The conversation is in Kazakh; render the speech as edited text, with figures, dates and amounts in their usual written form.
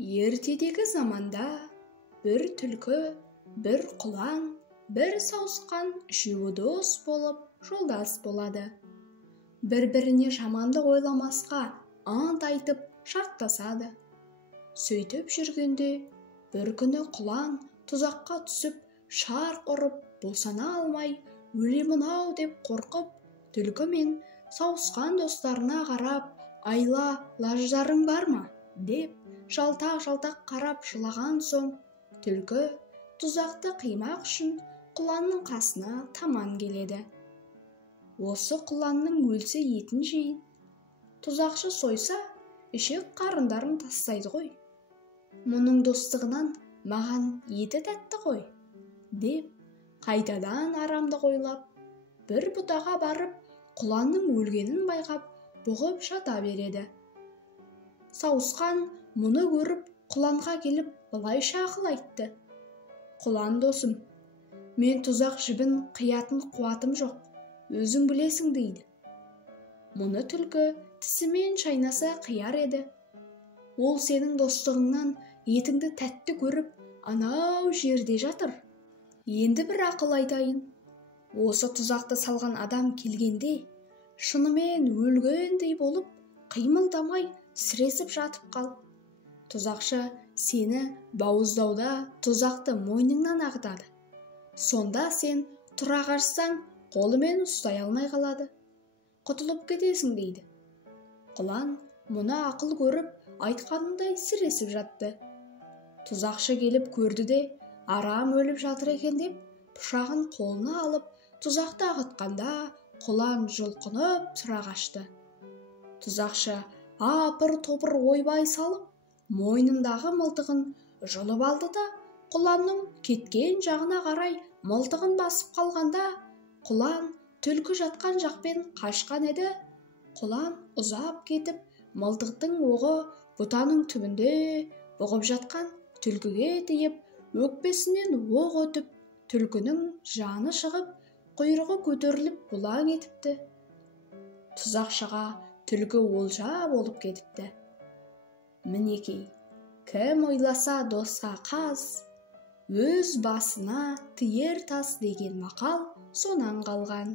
Ертедегі заманда бір түлкі, бір құлан, бір сауысқан үшеуі дос болып, жолдас болады. Бір-біріне жамандық ойламасқа ант айтып шарттасады. Сөйтіп жүргенде бір күні құлан тұзаққа түсіп, шарқ ұрып, босана алмай, өлемін-ау деп қорқып, түлкі мен сауысқан достарына қарап, «Айла, лаждарың бар ма?» деп жалтақ-жалтақ қарап жылаған соң, түлкі тұзақты қимақ үшін құланның қасына таман келеді. Осы құланның өлсе етін жейін, тұзақшы сойса, ішек қарындарын тастайды ғой. Мұның достығынан маған еті тәтті ғой, деп қайтадан арамдық ойлап, бір бұтаға барып, құланның өлгенін байқап, бұғып жата береді. Сауысқан мұны көріп, құланға келіп, былайша ақыл айтты. «Құлан досым, мен тұзақ жібін қиятын қуатым жоқ, өзің білесің» дейді. Мұны түлкі тісімен шайнаса қияр еді. Ол сенің достығыңнан етіңді тәтті көріп, анау жерде жатыр. Енді бір ақыл айтайын. Осы тұзақты салған адам келгенде, шынымен өлгендей болып, қимылдамай сіресіп жатып қал. Тұзақшы сені бауыздауда тұзақты мойныңнан ағытады. Сонда сен тұра қашсаң, қолымен ұстай алмай қалады. Құтылып кетесің дейді. Құлан мұны ақыл көріп, айтқанындай сіресіп жатты. Тұзақшы келіп көрді де, арам өліп жатыр екен деп, пышағын қолына алып, тұзақты ағытқанда, құлан жұлқынып тұра қашты. Тұзақшы апыр-топыр ойбай салып, мойнындағы мылтығын жұлып алды да, құланның кеткен жағына қарай мылтығын басып қалғанда, құлан түлкі жатқан жақпен қашқан еді. Құлан ұзап кетіп, мылтықтың оғы бұтаның түбінде бұғып жатқан түлкіге тиіп, өкпесінен оқ өтіп, түлкінің жаны шығып, құйрығы көтеріліп бұлаң етіпті. Тұзақшыға түлкі олжа болып кетіпті. Мінекей, кім ойласа досқа қаз, өз басына тиер тас деген мақал сонан қалған.